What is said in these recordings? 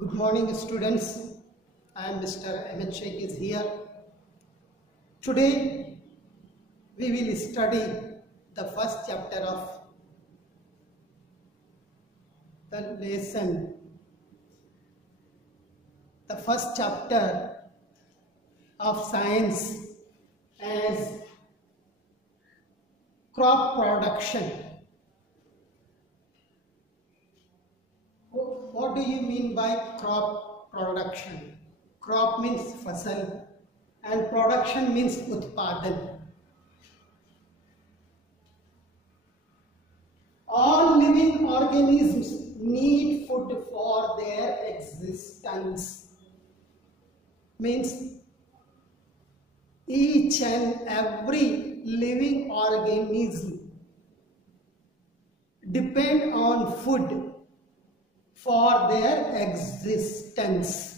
Good morning, students. I am Mr. Ahmed Sheikh is here. Today we will study the first chapter of the lesson. The first chapter of science as crop production. What do you mean by crop production? Crop means fasal and production means utpadan. All living organisms need food for their existence. Means each and every living organism depend on food for their existence.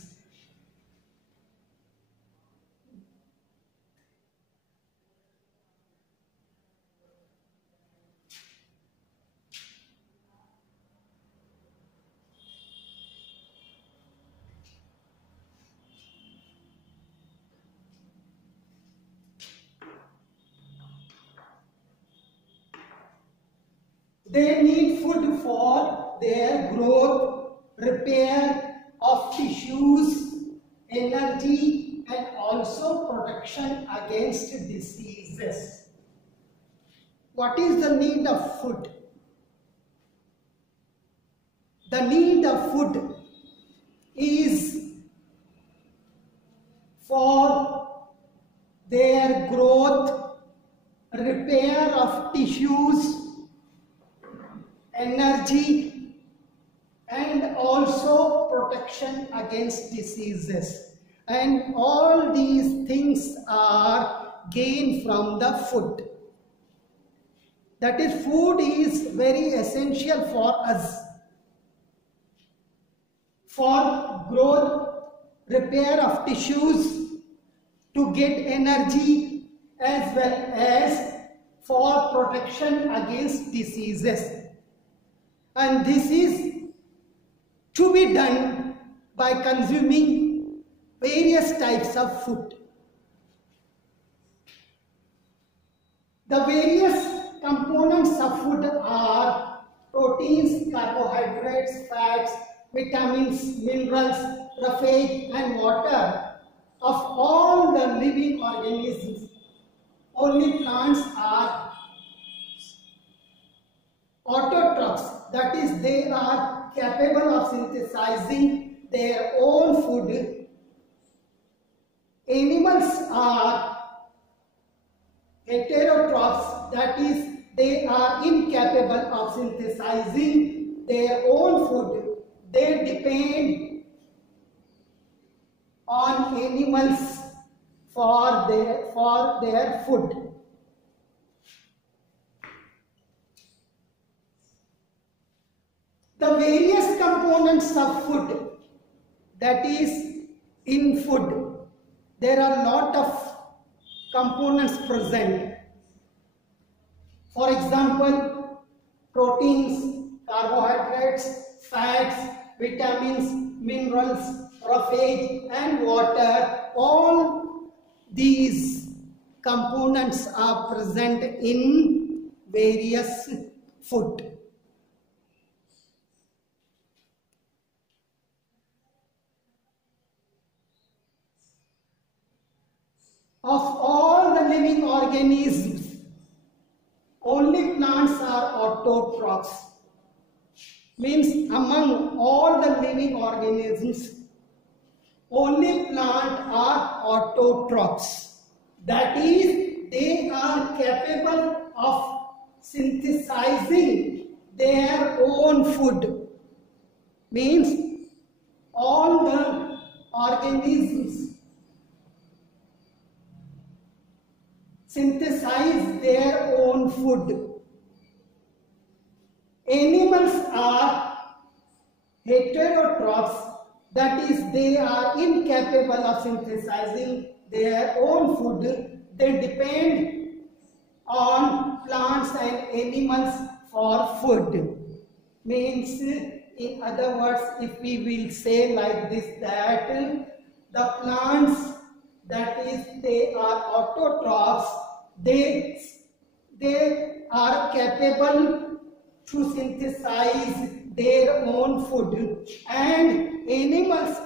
They need food for their growth, repair of tissues, energy, and also protection against diseases. What is the need of food? The need of food is for their growth, repair of tissues, energy, and also protection against diseases. And all these things are gained from the food. That is, food is very essential for us. For growth, repair of tissues, to get energy, as well as for protection against diseases. And this is to be done by consuming various types of food. The various components of food are proteins, carbohydrates, fats, vitamins, minerals, roughage, and water. Of all the living organisms, only plants are autotrophs, that is, they are capable of synthesizing their own food. Animals are heterotrophs, that is, they are incapable of synthesizing their own food. They depend on animals for their food. The various components of food, that is, in food, there are a lot of components present. For example, proteins, carbohydrates, fats, vitamins, minerals, roughage, and water. All these components are present in various food. Of all the living organisms, only plants are autotrophs. Means among all the living organisms, only plants are autotrophs. That is, they are capable of synthesizing their own food. Means all the organisms synthesize their own food. Animals are heterotrophs, that is, they are incapable of synthesizing their own food. They depend on plants and animals for food. Means In other words, if we will say like this, that the plants, that is, they are autotrophs, they are capable to synthesize their own food, and animals